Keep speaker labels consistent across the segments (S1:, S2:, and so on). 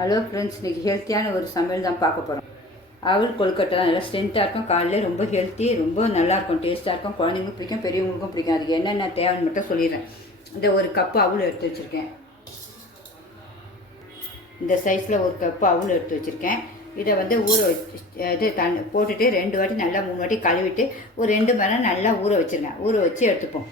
S1: Hello friends இன்றைக்கி ஹெல்த்தியான ஒரு சமையல் தான் பார்க்க போகிறோம் அவள் கொழுக்கட்டை தான் நல்லா ஸ்ட்ரென்த்தாக இருக்கும். காலையில் ரொம்ப ஹெல்த்தி ரொம்ப நல்லாயிருக்கும் டேஸ்ட்டாக இருக்கும். குழந்தைங்களுக்கும் பிடிக்கும் பெரியவங்களுக்கும் பிடிக்கும். அதுக்கு என்னென்ன தேவைன்னு மட்டும் சொல்லிடுறேன். இந்த ஒரு கப்பு அவள் எடுத்து வச்சுருக்கேன். இந்த சைஸில் ஒரு கப்பு அவள் எடுத்து வச்சுருக்கேன். இதை வந்து ஊற வச்சு இது தண்ணி போட்டுட்டு ரெண்டு வாட்டி நல்லா மூணு வாட்டி கழுவிட்டு ஒரு ரெண்டு மணி நேரம் நல்லா ஊற வச்சுருங்க. ஊற வச்சு எடுத்துப்போம்.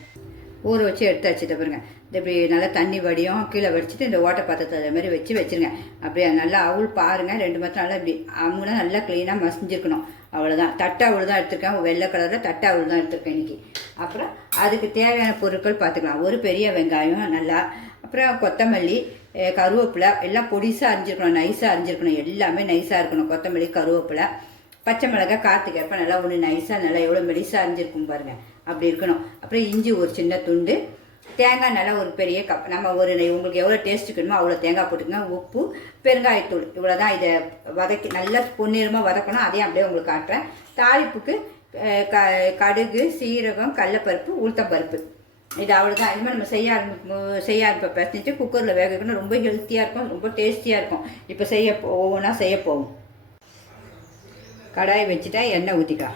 S1: ஊற வச்சு எடுத்து வச்சுட்டு பாருங்க. இந்த இப்படி நல்லா தண்ணி வடியும் கீழே வடிச்சிட்டு இந்த ஓட்டை பாத்திரத்தை அதே மாதிரி வச்சு வச்சுருங்க. அப்படியே நல்லா அவுள் பாருங்கள் ரெண்டு மாதம் நல்லா இப்படி அமுனா நல்லா க்ளீனாக மசிஞ்சிருக்கணும். அவ்வளோதான் தட்டை அவுள் தான் எடுத்திருக்கேன். வெள்ளை கலரில் தட்டை அவள் தான் எடுத்திருக்கேன் இன்றைக்கி அப்புறம் அதுக்கு தேவையான பொருட்கள் பார்த்துக்கலாம் ஒரு பெரிய வெங்காயம் நல்லா அப்புறம் கொத்தமல்லி கருவேப்பிலை எல்லாம் பொடிசாக அரிஞ்சிருக்கணும். நைஸாக அரிஞ்சிருக்கணும். எல்லாமே நைஸாக இருக்கணும். கொத்தமல்லி கருவேப்பிலை. பச்சை மிளகாய் காற்றுக்கு ஏற்ப நல்லா ஒன்று நைஸாக நல்லா எவ்வளோ மெலிசாக அரிஞ்சிருக்கும் பாருங்கள் அப்படி இருக்கணும். அப்புறம் இஞ்சி ஒரு சின்ன துண்டு தேங்காய் நல்லா ஒரு பெரிய கப் நம்ம ஒரு உங்களுக்கு எவ்வளோ டேஸ்ட் வேணுமோ அவ்வளோ தேங்காய் போட்டுக்கங்க. உப்பு பெருங்காயத்தூள் இவ்வளோ தான் இதை வதக்கி நல்லா பொன்னிறமாக வதக்கணும். அதையும் அப்படியே உங்களுக்கு காட்டுறேன். தாளிப்புக்கு க கடுகு சீரகம் கடலப்பருப்பு உளுத்தம்பருப்பு. இது அவ்வளோதான் இதுமாதிரி நம்ம செய்ய ஆரம்பிக்கும் செய்ய ஆரம்பிப்போம் பிரச்சனைச்சு குக்கரில் வேக வைக்கணும். ரொம்ப ஹெல்த்தியாக இருக்கும். ரொம்ப டேஸ்டியாக இருக்கும். இப்போ செய்ய ஒவ்வொன்றா செய்ய போகும் கடாய் வச்சுட்டா எண்ணெய் ஊற்றிக்கா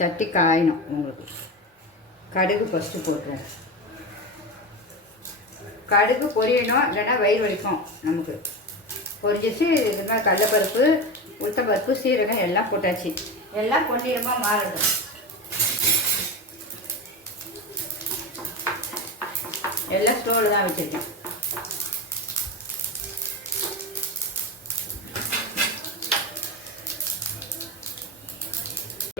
S1: சட்டி காயணும் உங்களுக்கு. கடுகு ஃபஸ்ட்டு போட்டுருவோம். கடுகு பொரியணும் இல்லைன்னா வயிறு வலிக்கும் நமக்கு. பொரிஞ்சிச்சு இது மாதிரி கடலப்பருப்பு உளுத்தப்பருப்பு சீரகம் எல்லாம் போட்டாச்சு. எல்லாம் பொன்னிறமாக மாறணும் எல்லாம் ஸ்டோவில் தான் வச்சுருக்கேன்.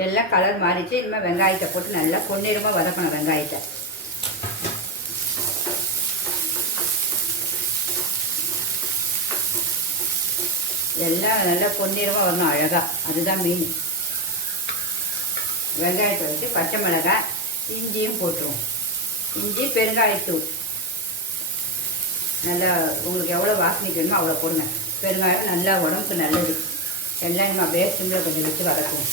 S1: எல்லாம் கலர் மாறிச்சு. இனிமேல் வெங்காயத்தை போட்டு நல்லா பொன்னிறமாக வதக்கணும் வெங்காயத்தை. எல்லாம் நல்லா பொன்னிறமாக வரணும் அழகாக அதுதான் மீன் வெங்காயத்தை வச்சு பச்சை மிளகாய் இஞ்சியும் போட்டுருவோம். இஞ்சி பெருங்காயத்தூள். நல்லா உங்களுக்கு எவ்வளோ வாசனைக்கு வேணுமோ அவ்வளோ போடுங்க. பெருங்காயம் நல்லா உடம்புக்கு நல்லது. எல்லாம் நம்ம அப்படியே கொஞ்சம் வச்சு வதக்குவோம்.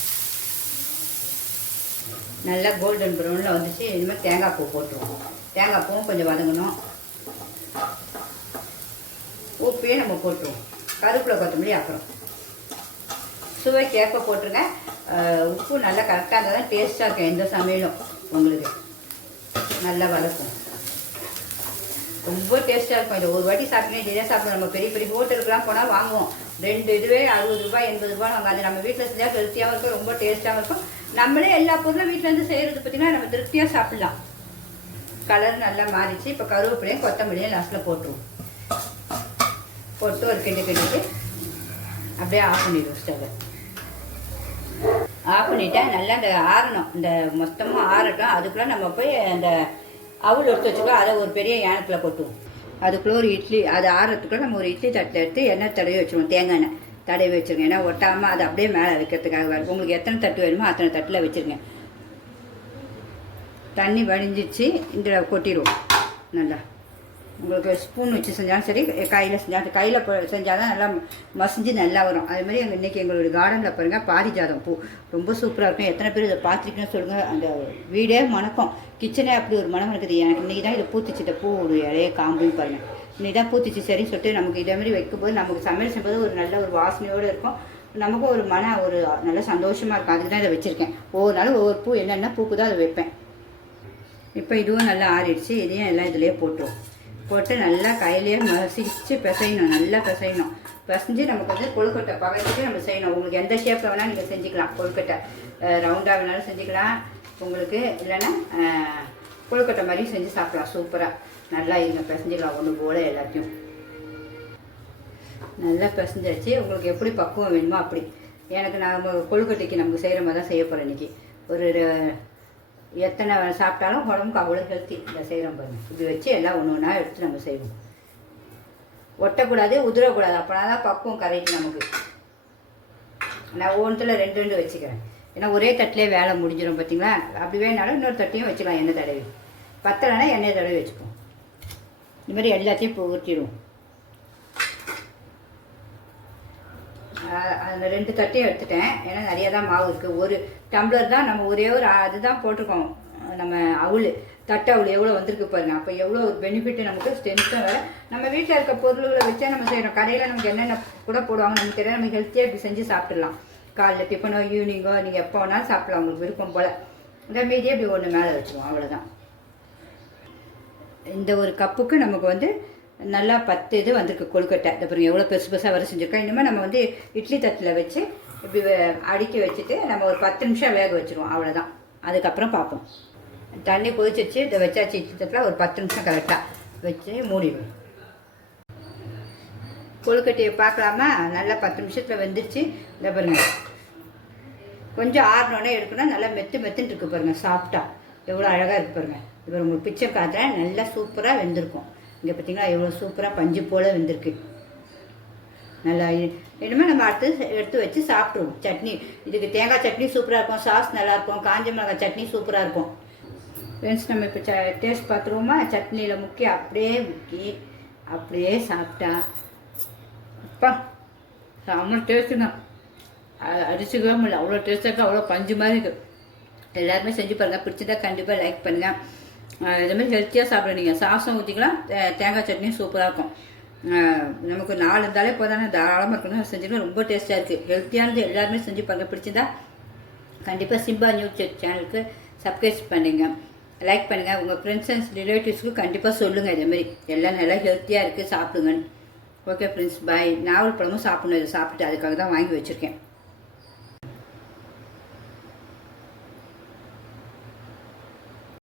S1: நல்லா கோல்டன் ப்ரௌனில் வந்துச்சு. இனிமேல் தேங்காய் பூ போட்டுருவோம். தேங்காய் பூவும் கொஞ்சம் வதங்கணும். உப்பையும் நம்ம போட்டுருவோம். கருப்பில் கொத்தமல்லி அப்புறம். சுவைக்கேற்ப போட்டுருங்க. உப்பு நல்லா கரெக்டாக இருந்தால் தான் டேஸ்ட்டாக இருக்கும் எந்த சமையலும். உங்களுக்கு நல்லா வதக்கும். ரொம்ப டேஸ்ட்டாக இருக்கும். இது ஒரு வாட்டி சாப்பிட்டேன் இதே சாப்பிடும் நம்ம பெரிய பெரிய ஹோட்டலுக்குலாம் போனால் வாங்குவோம். ரெண்டு இதுவே அறுபது ரூபாய் எண்பது ரூபாய் வாங்க. அது நம்ம வீட்டில் செஞ்சால் ஹெல்த்தியாகவும் இருக்கும் ரொம்ப டேஸ்ட்டாகவும் இருக்கும். நம்மளே எல்லா பொருளும் வீட்டிலேருந்து செய்கிறது பார்த்தீங்கன்னா நம்ம திருப்தியாக சாப்பிடலாம். கலர் நல்லா மாறிச்சு. இப்போ கருவேப்பிலையும் கொத்தமல்லியும் லாஸ்ட்டில் போட்டுருவோம். போட்டு ஒரு கிண்டு கிண்டிட்டு அப்படியே ஆஃப் பண்ணிடுவோம் ஸ்டவ்வை ஆஃப் பண்ணிட்டா நல்லா அந்த ஆறணும். இந்த மொத்தமாக ஆறட்டும். அதுக்குள்ளே நம்ம போய் அந்த அவள் எடுத்து வச்சுக்கலாம் அதை ஒரு பெரிய யானத்தில் கொட்டுவோம். அதுக்குள்ளே ஒரு இட்லி அது ஆறுறதுக்குள்ள நம்ம ஒரு இட்லி தட்டில் எடுத்து எண்ணெய் தடவி வச்சுருவோம் தேங்காய் எண்ணெய் தடவி வச்சுருங்க. ஏன்னா ஒட்டாமல் அது அப்படியே மேலே வைக்கிறதுக்காக வேறு உங்களுக்கு எத்தனை தட்டு வேணுமோ அத்தனை தட்டில் வச்சுருங்க. தண்ணி வடிஞ்சிச்சு இதில் கொட்டிடுவோம். நல்லா. உங்களுக்கு ஸ்பூன் வச்சு செஞ்சாலும் சரி கையில் செஞ்சாலும் கையில் செஞ்சால் தான் நல்லா மசிஞ்சு நல்லா வரும். அதே மாதிரி எங்கள் இன்றைக்கி எங்களுடைய கார்டனில் பாருங்கள் பாரிஜாதம் பூ. ரொம்ப சூப்பராக இருக்கும். எத்தனை பேர் இதை பார்த்துருக்கீங்கன்னு சொல்லுங்கள் அந்த வீடே மணக்கும். கிச்சனே அப்படி ஒரு மனம் இருக்குது. எனக்கு இன்றைக்கி தான் இதை பூத்துச்சு இந்த பூ ஒரு இலைய காம்புன்னு பாருங்கள் இன்றைக்கி தான் பூத்துச்சு. சரின்னு சொல்லிட்டு நமக்கு இதே மாதிரி வைக்கும்போது நமக்கு சமையல் செய்யும்போது ஒரு நல்ல ஒரு வாசனையோடு இருக்கும். நமக்கும் ஒரு மன ஒரு நல்ல சந்தோஷமாக இருக்கும். அதுக்கு தான் இதை வச்சுருக்கேன். ஒவ்வொரு நாளும் ஒவ்வொரு பூ என்னென்ன பூக்கு தான் அதை வைப்பேன். இப்போ இதுவும் நல்லா ஆறிடுச்சு. இதையும் எல்லாம் இதிலே போட்டுருவோம். போட்டு நல்லா கையிலேயே மசிச்சு பிசையணும் நல்லா பிசையணும். பிசைஞ்சு நமக்கு வந்து கொழுக்கட்டை பகைச்சிட்டு நம்ம செய்யணும். உங்களுக்கு எந்த ஷேப்பில் வேணால் நீங்கள் செஞ்சுக்கலாம். கொழுக்கட்டை ரவுண்டாக வேணாலும் செஞ்சுக்கலாம். உங்களுக்கு இல்லைன்னா கொழுக்கட்டை மாதிரியும் செஞ்சு சாப்பிடலாம். சூப்பராக நல்லா இங்கே பிசைஞ்சிக்கலாம் ஒன்று போல எல்லாத்தையும். நல்லா பிசைஞ்சாச்சு. உங்களுக்கு எப்படி பக்குவம் வேணுமோ அப்படி. எனக்கு நான் கொழுக்கட்டைக்கு நமக்கு செய்கிற மாதிரி தான் செய்ய போகிறேன் இன்றைக்கி ஒரு எத்தனை சாப்பிட்டாலும் உடம்புக்கு அவ்வளோ ஹெல்த்தி இந்த செய்கிறோம் பாருங்க. இப்படி வச்சு எல்லாம் ஒன்று ஒன்றா எடுத்து நம்ம செய்வோம். ஒட்டக்கூடாது உதிரக்கூடாது. அப்படின்னா தான் பக்குவம் கரெக்ட் நமக்கு. நான் ஒவ்வொன்றில் ரெண்டு ரெண்டு வச்சுக்கிறேன். ஏன்னா ஒரே தட்டிலே வேலை முடிஞ்சிடும் பார்த்தீங்களா அப்படி வேணாலும் இன்னொரு தட்டையும் வச்சுக்கலாம் எண்ணெய் தடவி. பத்தலைன்னா எண்ணெய் தடவி வச்சுப்போம். இந்த மாதிரி எல்லாத்தையும் இப்போ ஊற்றிடுவோம் அந்த ரெண்டு தட்டையும் எடுத்துட்டேன். ஏன்னா நிறைய தான் மாவு இருக்குது ஒரு டம்ளர் தான் நம்ம ஒரே ஒரு அதுதான் போட்டிருக்கோம். நம்ம அவுள் தட்டை அவுள் எவ்வளோ வந்திருக்கு பாருங்க. அப்போ எவ்வளோ ஒரு பெனிஃபிட் நமக்கு ஸ்ட்ரென்த்தும் வேறு. நம்ம வீட்டில் இருக்க பொருள்களை வச்சா நம்ம செய்கிறோம் கடையில் நமக்கு என்னென்ன கூட போடுவாங்க நமக்கு தெரியாது. நம்ம ஹெல்த்தியாக இப்படி செஞ்சு சாப்பிட்றலாம் காலைல டிஃபனோ ஈவினிங்கோ நீங்கள் எப்போ வேணாலும் சாப்பிடலாம். உங்களுக்கு விருப்பம் போல். இந்த மீதியே இப்படி ஒன்று மேலே வச்சுருவோம். அவ்வளோதான் இந்த ஒரு கப்புக்கு நமக்கு வந்து நல்லா பத்து இது வந்திருக்கு கொழுக்கட்டை. அப்புறம் எவ்வளோ பெருசு பெருசாக வர செஞ்சுருக்கோம். இனிமேல் நம்ம வந்து இட்லி தட்டில் வச்சு இப்படி அடுக்கி வச்சுட்டு நம்ம ஒரு பத்து நிமிஷம் வேக வச்சுருவோம். அவ்வளோதான் அதுக்கப்புறம் பார்ப்போம். தண்ணி கொதிச்சிருச்சு. இதை வச்சாச்சு இட்லி தட்டில். ஒரு பத்து நிமிஷம் கரெக்டாக வச்சு மூடிடுவோம். கொழுக்கட்டையை பார்க்கலாமா? நல்லா பத்து நிமிஷத்தில் வெந்துருச்சு. இதை பாருங்கள் கொஞ்சம் ஆறினோடனே எடுக்கணும். நல்லா மெத்து மெத்துன்னு இருக்கு பாருங்கள் சாஃப்டாக எவ்வளோ அழகாக இருக்கு பாருங்கள் இப்போ உங்களுக்கு பிச்சை காட்டுறேன். நல்லா சூப்பராக வெந்திருக்கும். இங்கே பார்த்தீங்களா எவ்வளோ சூப்பராக பஞ்சு போல் வந்திருக்கு. நல்லா இ- இனிமேல் நம்ம அடுத்து எடுத்து வச்சு சாப்பிட்ருவோம் சட்னி இதுக்கு தேங்காய் சட்னி சூப்பராக இருக்கும் சாஸ் நல்லா இருக்கும் காஞ்ச மிளகாய் சட்னி சூப்பராக இருக்கும். ஃப்ரெண்ட்ஸ் நம்ம இப்போ ச டேஸ்ட் பார்த்துருவோமா? சட்னியில் முக்கி அப்படியே முக்கி அப்படியே சாப்பிட்டா அப்பா செம்ம டேஸ்ட்டுங்க தான் அடிச்சுக்கவே முடியல. அவ்வளோ டேஸ்ட்டாக இருக்கு அவ்வளோ பஞ்சு மாதிரி இருக்குது எல்லாருமே செஞ்சு பாருங்கள் பிடிச்சதா கண்டிப்பாக லைக் பண்ணுங்கள் இதுமாதிரி ஹெல்த்தியாக சாப்பிட நீங்கள் சாசம் ஊற்றிக்கலாம் தே- தேங்காய் சட்னியும் சூப்பராக இருக்கும். நமக்கு நாலு இருந்தாலே போதானே தாராளமாக இருக்கணும். செஞ்சுக்கலாம் ரொம்ப டேஸ்ட்டாக இருக்குது ஹெல்த்தியானது எல்லாருமே செஞ்சு பார்க்க பிடிச்சதா கண்டிப்பாக சிம்பா நியூஸ் சேனலுக்கு சப்ஸ்கிரைப் பண்ணுங்க. லைக் பண்ணுங்கள் உங்கள் ஃப்ரெண்ட்ஸ் அண்ட் ரிலேட்டிவ்ஸ்க்கு கண்டிப்பாக சொல்லுங்கள் இதேமாரி எல்லாம் நல்லா ஹெல்த்தியாக இருக்குது சாப்பிடுங்கன்னு. ஓகே ஃப்ரெண்ட்ஸ் பாய் நாவல் பழமும் சாப்பிடணும். இதை சாப்பிட்டு அதுக்காக தான் வாங்கி வச்சுருக்கேன்.